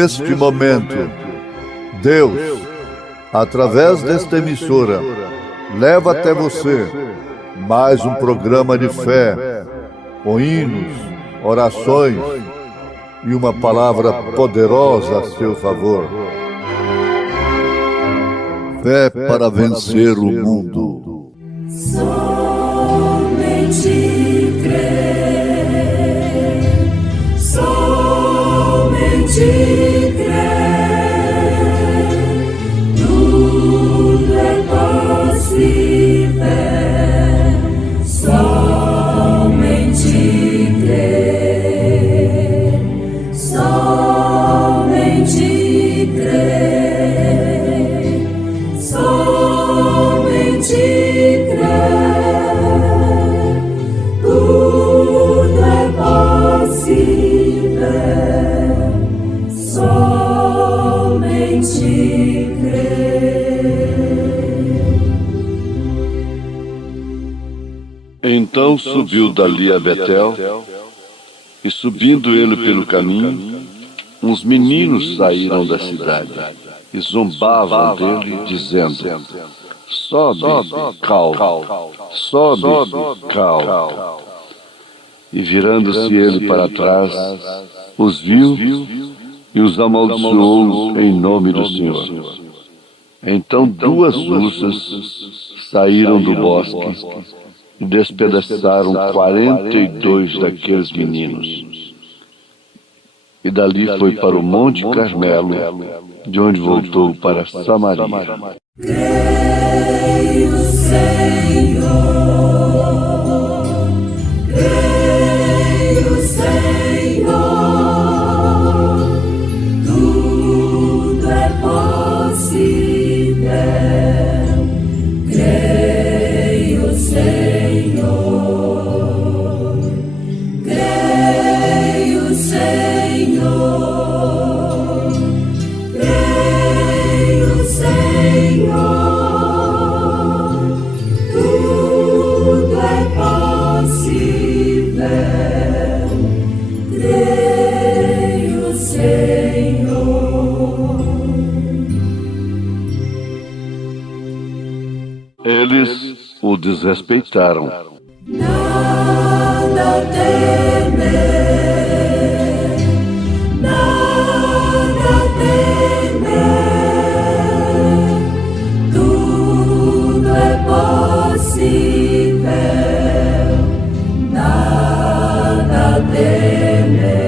neste momento, Deus, através desta emissora, leva até você mais um programa de fé, com hinos, orações e uma palavra poderosa a seu favor. Fé para vencer o mundo. Somente crer, somente crer, tudo é possível. Somente crer, somente crer, somente crer, tudo é possível. Somente crer. Então subiu dali a Betel, e subindo ele pelo caminho, uns meninos saíram da cidade e zombavam dele, dizendo: sobe, cal, sobe, cal. E virando-se ele para trás, os viu e os amaldiçoou em nome do Senhor. Então 2 ursas saíram do bosque e despedaçaram 42 daqueles meninos. E dali foi para o Monte Carmelo, de onde voltou para Samaria. Creio, Senhor, creio, Senhor, tudo é possível. Creio, Senhor, creio, Senhor, creio, Senhor, tudo é possível. Creio, Senhor. Eles o desrespeitaram. Nada temer, nada temer, tudo é possível. Nada temer,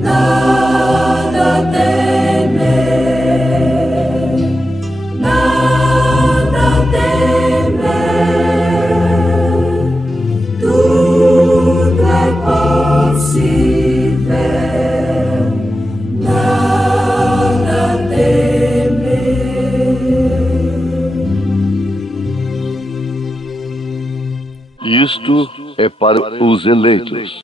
nada temer, nada temer, tudo é possível. Nada temer. Isto é para os eleitos.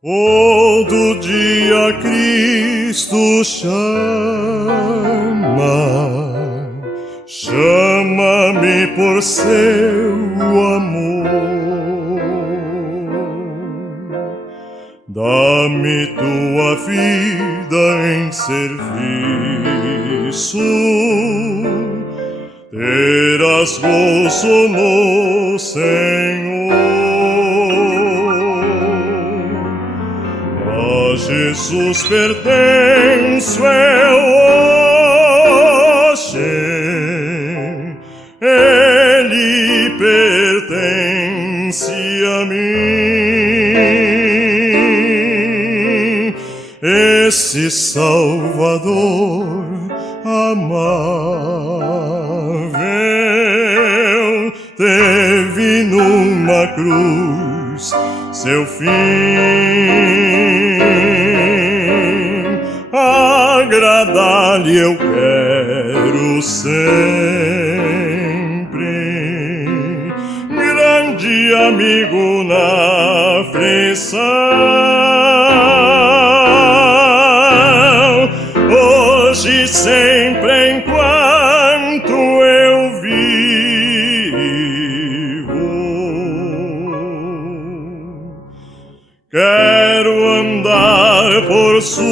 Todo dia Cristo chama, chama-me por seu amor. Dá-me tua vida em serviço, terás gozo no Senhor. A Jesus pertenço eu hoje, Ele pertence a mim. Esse Salvador amável teve numa cruz seu fim. Agradar-lhe eu quero sempre, grande amigo na aflição. sempre enquanto eu vivo, quero andar por sua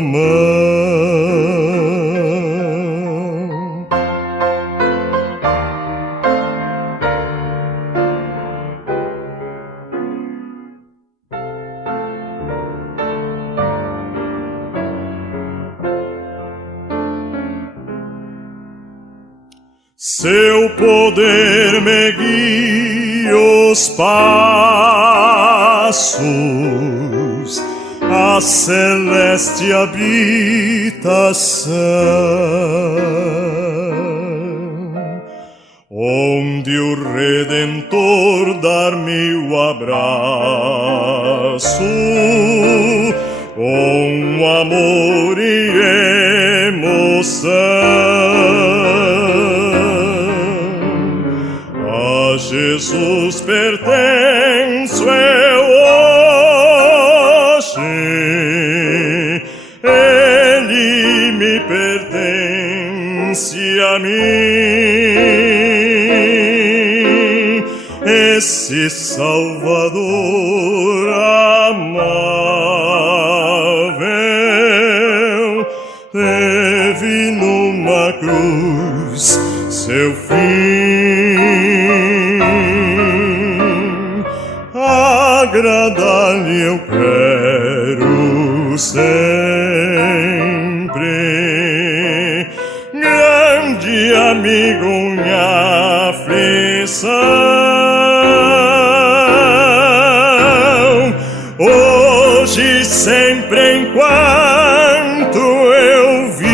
mão. Seu poder me guia os passos à celeste habitação, onde o Redentor dar-me o abraço com amor e emoção. A Jesus pertenço eu hoje, Ele me pertence a mim, esse Salvador amável teve numa cruz seu fim. Agradar-lhe eu quero sempre, grande amigo em aflição. Hoje, sempre, enquanto eu vivo,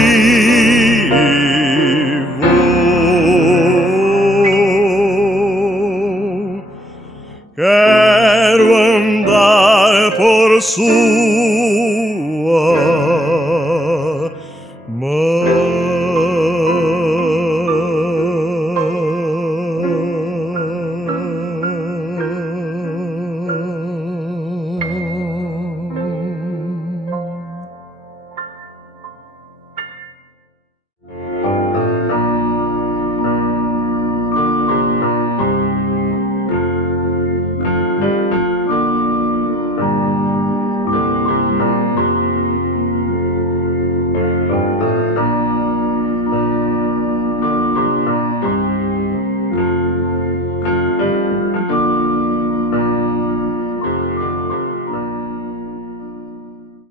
quero andar por sua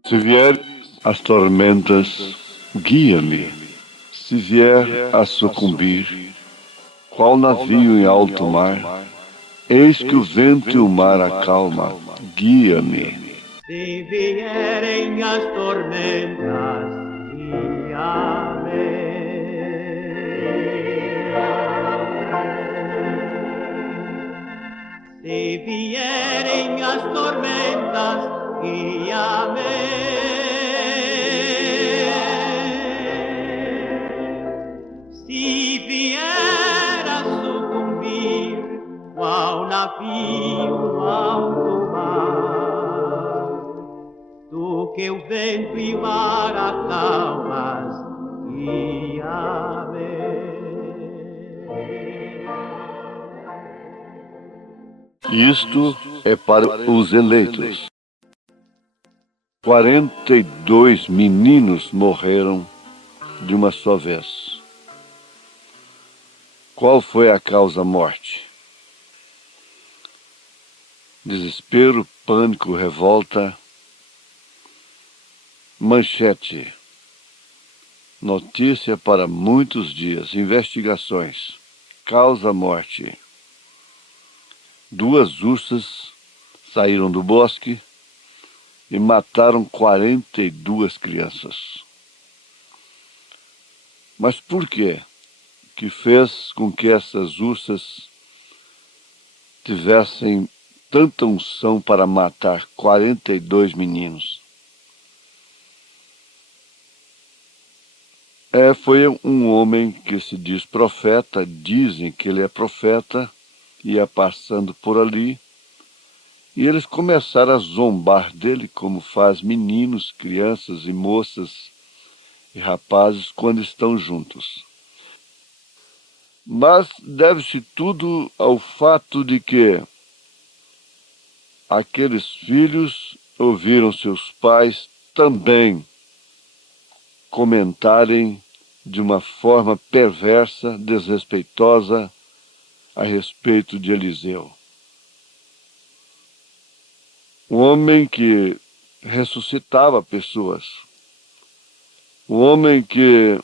Se vier as tormentas, guia-me. Se vier a sucumbir, qual navio em alto mar, eis que o vento e o mar acalma, guia-me. Se vierem as tormentas, guia-me. Se vierem as tormentas, guia-me. Se vier a sucumbir, qual navio alto mar, tu que o vento e o mar acalmas, guia-me. Isto é para os eleitos. 42 meninos morreram de uma só vez. Qual foi a causa-morte? Desespero, pânico, revolta. Manchete. Notícia para muitos dias. Investigações. Causa-morte. 2 ursas saíram do bosque e mataram 42 crianças. Mas por quê? Que fez com que essas ursas tivessem tanta unção para matar 42 meninos? Foi um homem que se diz profeta, dizem que ele é profeta, ia passando por ali, e eles começaram a zombar dele, como faz meninos, crianças e moças e rapazes quando estão juntos. Mas deve-se tudo ao fato de que aqueles filhos ouviram seus pais também comentarem de uma forma perversa, desrespeitosa, a respeito de Eliseu. Um homem que ressuscitava pessoas, um homem que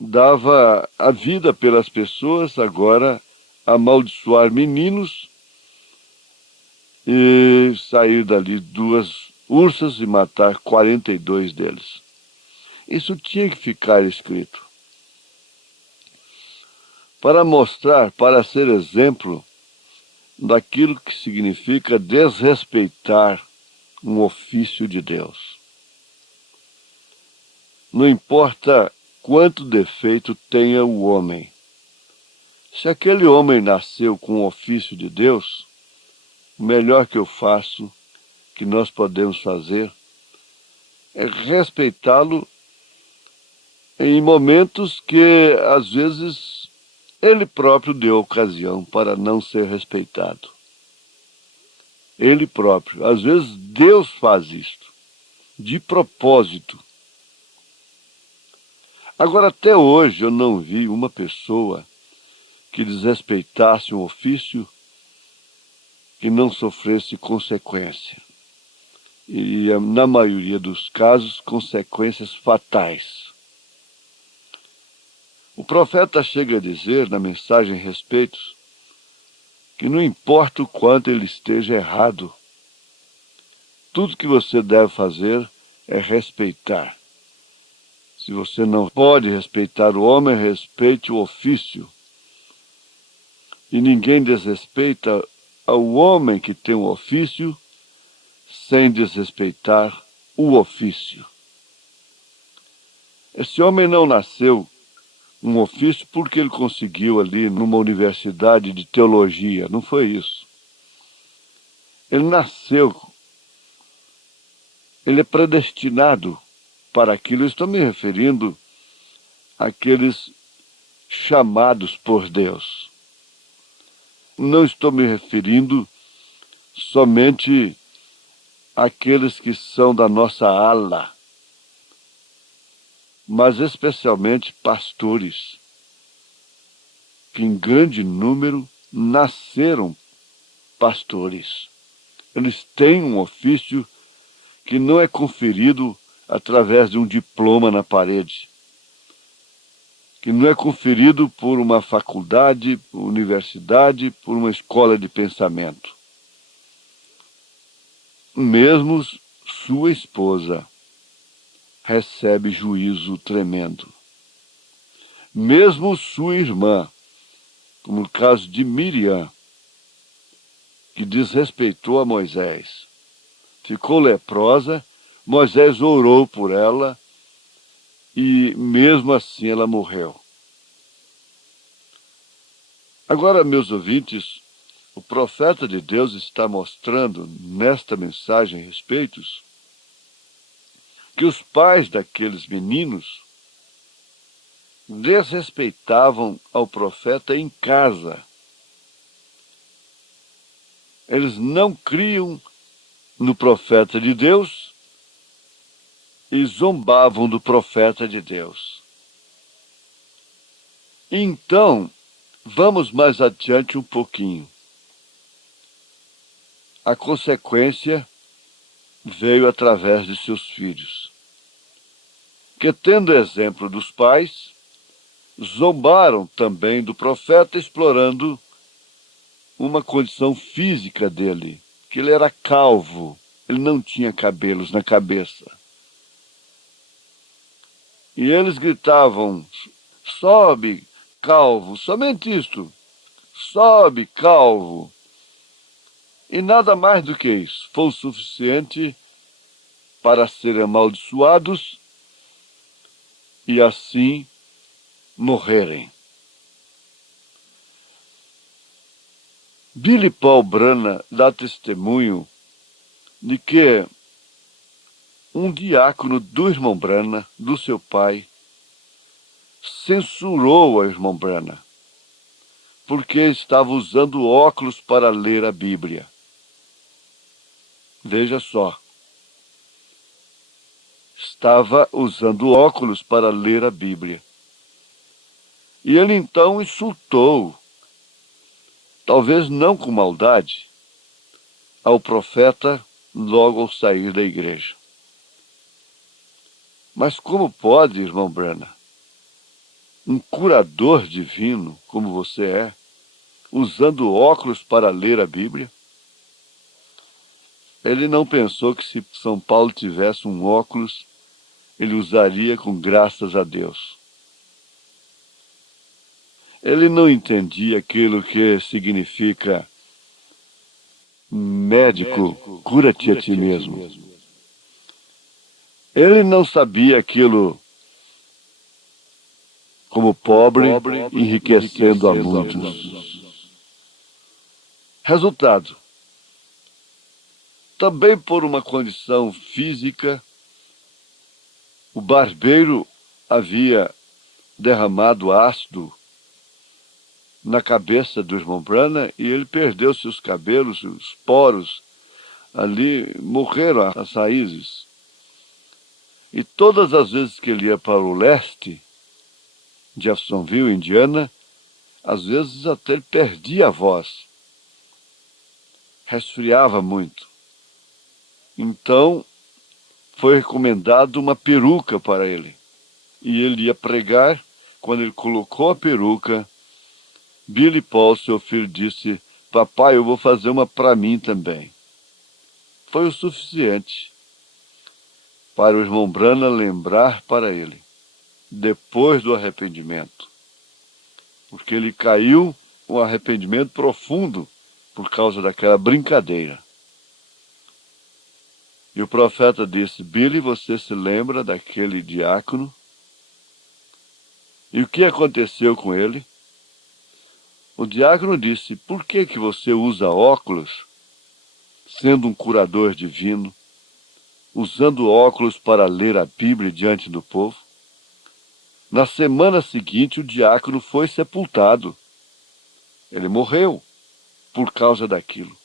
dava a vida pelas pessoas, agora amaldiçoar meninos e sair dali 2 ursas e matar 42 deles. Isso tinha que ficar escrito. Para mostrar, para ser exemplo daquilo que significa desrespeitar um ofício de Deus. Não importa quanto defeito tenha o homem. Se aquele homem nasceu com o ofício de Deus, o melhor que eu faço, que nós podemos fazer, é respeitá-lo em momentos que, às vezes, ele próprio deu ocasião para não ser respeitado. Ele próprio. Às vezes, Deus faz isto, de propósito. Agora, até hoje, eu não vi uma pessoa que desrespeitasse um ofício que não sofresse consequência. E, na maioria dos casos, consequências fatais. O profeta chega a dizer, na mensagem Respeitos, que não importa o quanto ele esteja errado, tudo que você deve fazer é respeitar. Se você não pode respeitar o homem, respeite o ofício. E ninguém desrespeita ao homem que tem um ofício sem desrespeitar o ofício. Esse homem não nasceu um ofício porque ele conseguiu ali numa universidade de teologia. Não foi isso. Ele nasceu, ele é predestinado para aquilo. Eu estou me referindo àqueles chamados por Deus. Não estou me referindo somente àqueles que são da nossa ala, mas especialmente pastores, que em grande número nasceram pastores. Eles têm um ofício que não é conferido através de um diploma na parede, que não é conferido por uma faculdade, por universidade, por uma escola de pensamento. Mesmo sua esposa recebe juízo tremendo. Mesmo sua irmã, como no caso de Miriam, que desrespeitou a Moisés, ficou leprosa, Moisés orou por ela e mesmo assim ela morreu. Agora, meus ouvintes, o profeta de Deus está mostrando nesta mensagem Respeitos que os pais daqueles meninos desrespeitavam ao profeta em casa. Eles não criam no profeta de Deus e zombavam do profeta de Deus. Então, vamos mais adiante um pouquinho. A consequência veio através de seus filhos, que, tendo exemplo dos pais, zombaram também do profeta, explorando uma condição física dele, que ele era calvo, ele não tinha cabelos na cabeça. E eles gritavam: sobe, calvo, somente isto, sobe, calvo. E nada mais do que isso foi o suficiente para serem amaldiçoados e assim morrerem. Billy Paul Brana dá testemunho de que um diácono do irmão Brana, do seu pai, censurou a irmã Brana, porque estava usando óculos para ler a Bíblia. Veja só. Estava usando óculos para ler a Bíblia. E ele então insultou, talvez não com maldade, ao profeta logo ao sair da igreja. Mas como pode, irmão Brana, um curador divino como você é, usando óculos para ler a Bíblia? Ele não pensou que se São Paulo tivesse um óculos, ele usaria com graças a Deus. Ele não entendia aquilo que significa médico, cura-te a ti mesmo. Ele não sabia aquilo como pobre, enriquecendo a muitos. Resultado. Também por uma condição física, o barbeiro havia derramado ácido na cabeça do irmão Brana e ele perdeu seus cabelos, os poros ali morreram as raízes. E todas as vezes que ele ia para o leste, Jeffersonville, Indiana, às vezes até ele perdia a voz, resfriava muito. Então, foi recomendado uma peruca para ele. E ele ia pregar. Quando ele colocou a peruca, Billy Paul, seu filho, disse: papai, eu vou fazer uma para mim também. Foi o suficiente para o irmão Brana lembrar para ele, depois do arrependimento. Porque ele caiu um arrependimento profundo por causa daquela brincadeira. E o profeta disse: Billy, você se lembra daquele diácono? E o que aconteceu com ele? O diácono disse: por que você usa óculos, sendo um curador divino, usando óculos para ler a Bíblia diante do povo? Na semana seguinte, o diácono foi sepultado. Ele morreu por causa daquilo.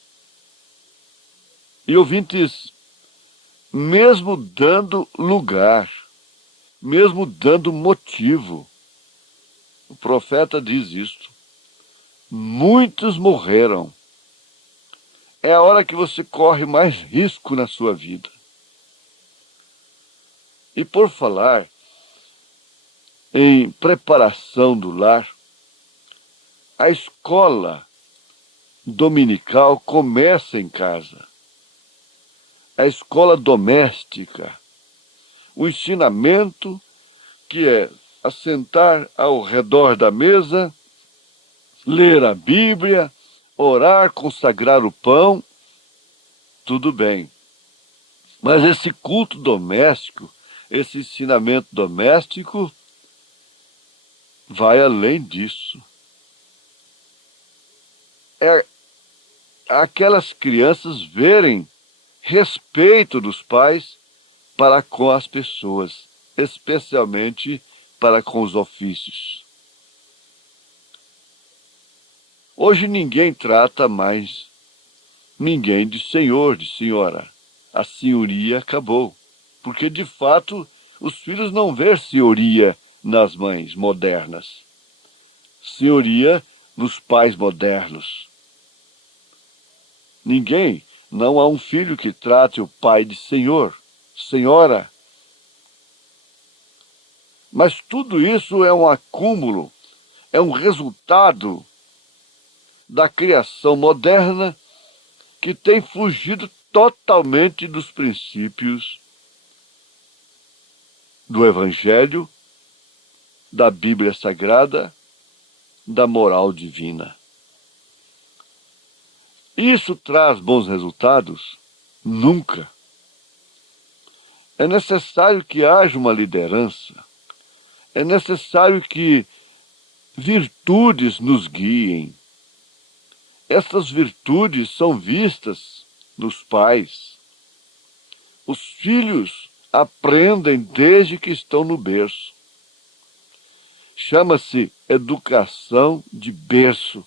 E ouvintes, mesmo dando lugar, mesmo dando motivo, o profeta diz isto: muitos morreram. É a hora que você corre mais risco na sua vida. E por falar em preparação do lar, a escola dominical começa em casa. A escola doméstica, o ensinamento que é assentar ao redor da mesa, ler a Bíblia, orar, consagrar o pão, tudo bem. Mas esse culto doméstico, esse ensinamento doméstico, vai além disso. É aquelas crianças verem respeito dos pais para com as pessoas, especialmente para com os ofícios. Hoje ninguém trata mais ninguém de senhor, de senhora. A senhoria acabou, porque de fato os filhos não vêem senhoria nas mães modernas, senhoria nos pais modernos. Não há um filho que trate o pai de senhor, senhora. Mas tudo isso é um acúmulo, é um resultado da criação moderna que tem fugido totalmente dos princípios do Evangelho, da Bíblia Sagrada, da moral divina. Isso traz bons resultados? Nunca. É necessário que haja uma liderança. É necessário que virtudes nos guiem. Essas virtudes são vistas nos pais. Os filhos aprendem desde que estão no berço. Chama-se educação de berço.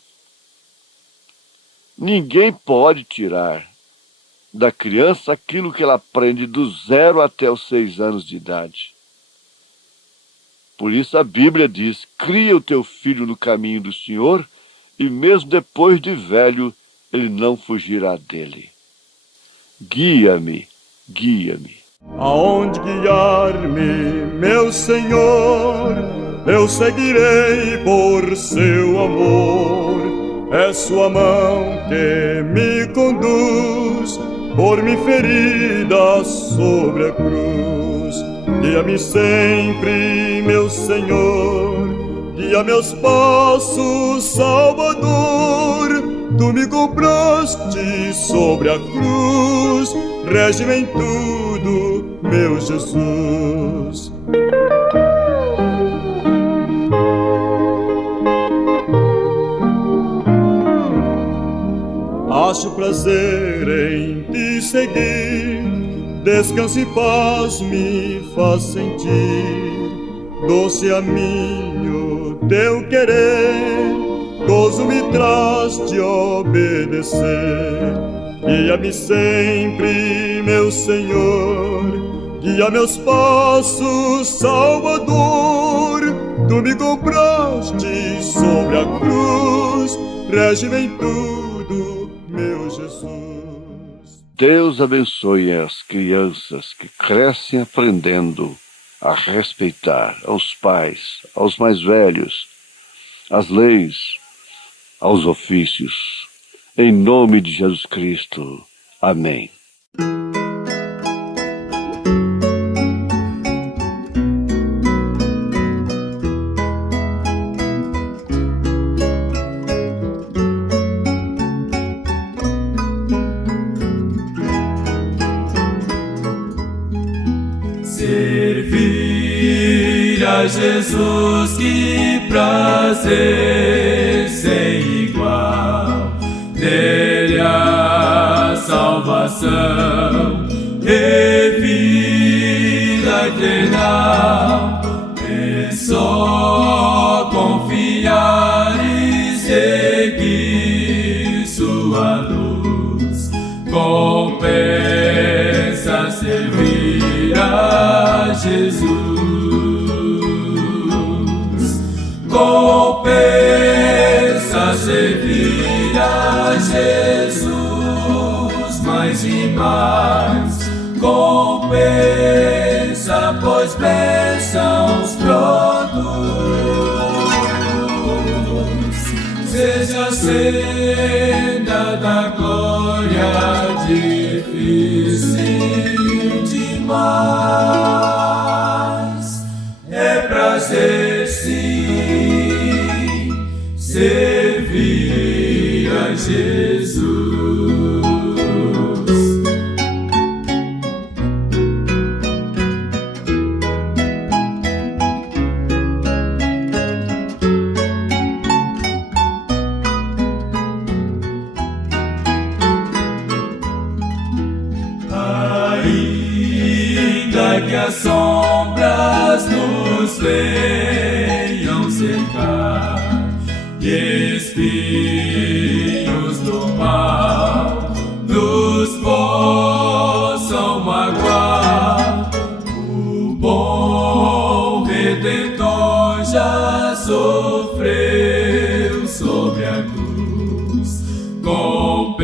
Ninguém pode tirar da criança aquilo que ela aprende do 0 até os 6 anos de idade. Por isso a Bíblia diz: cria o teu filho no caminho do Senhor, e mesmo depois de velho, ele não fugirá dele. Guia-me, guia-me. Aonde guiar-me, meu Senhor, eu seguirei por seu amor. É sua mão que me conduz, por mim ferida sobre a cruz. Guia-me sempre, meu Senhor, guia meus passos, Salvador. Tu me compraste sobre a cruz, rege-me em tudo, meu Jesus. Acho prazer em te seguir, descanso e paz me faz sentir. Doce a mim o teu querer, gozo me traz de obedecer. Guia-me sempre, meu Senhor, guia meus passos, Salvador. Tu me compraste sobre a cruz, rege-me em tudo, meu Jesus. Deus abençoe as crianças que crescem aprendendo a respeitar aos pais, aos mais velhos, às leis, aos ofícios. Em nome de Jesus Cristo. Amém. Servir a Jesus, que prazer sem igual, nele a salvação e vida eterna. É só confiar e seguir sua luz, compensa servir a Jesus. Compensa servir a Jesus mais e mais. Compensa, pois bênçãos produz. Seja a senda da glória difícil demais. É prazer sim servir a Jesus. Ainda que as sombras nos venham cercar e espinhos do mal nos possam magoar, o bom Redentor já sofreu sobre a cruz. Compensa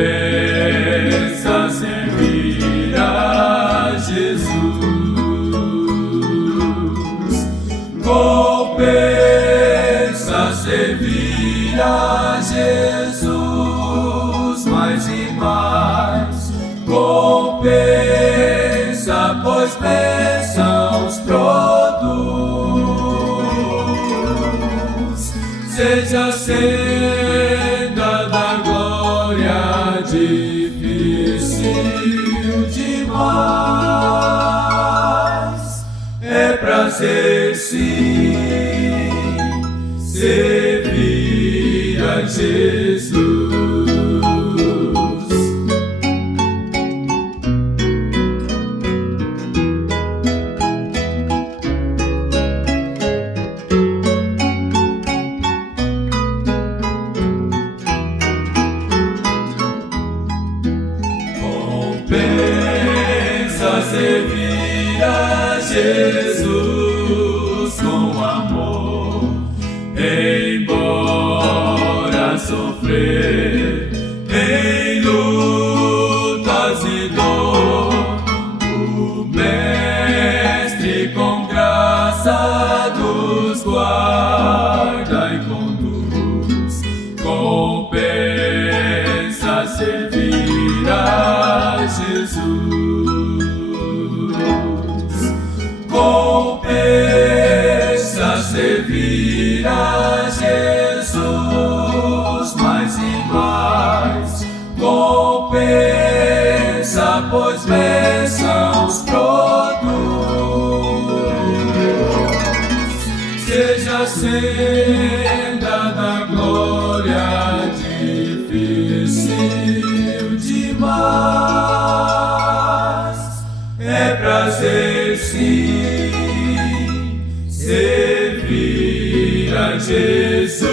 servir a Jesus. Compensa servir a Jesus mais e mais. Compensa, pois bênçãos produz. Seja a senda da glória difícil demais. É prazer sim servir a Jesus. sofrer em lutas e dor, o Mestre com graça nos guarda e conduz. Compensa servir a Jesus. Compensa servir a Jesus mais e mais. Compensa, pois bênçãos produz. Seja a senda da glória difícil demais. É prazer sim servir a Jesus.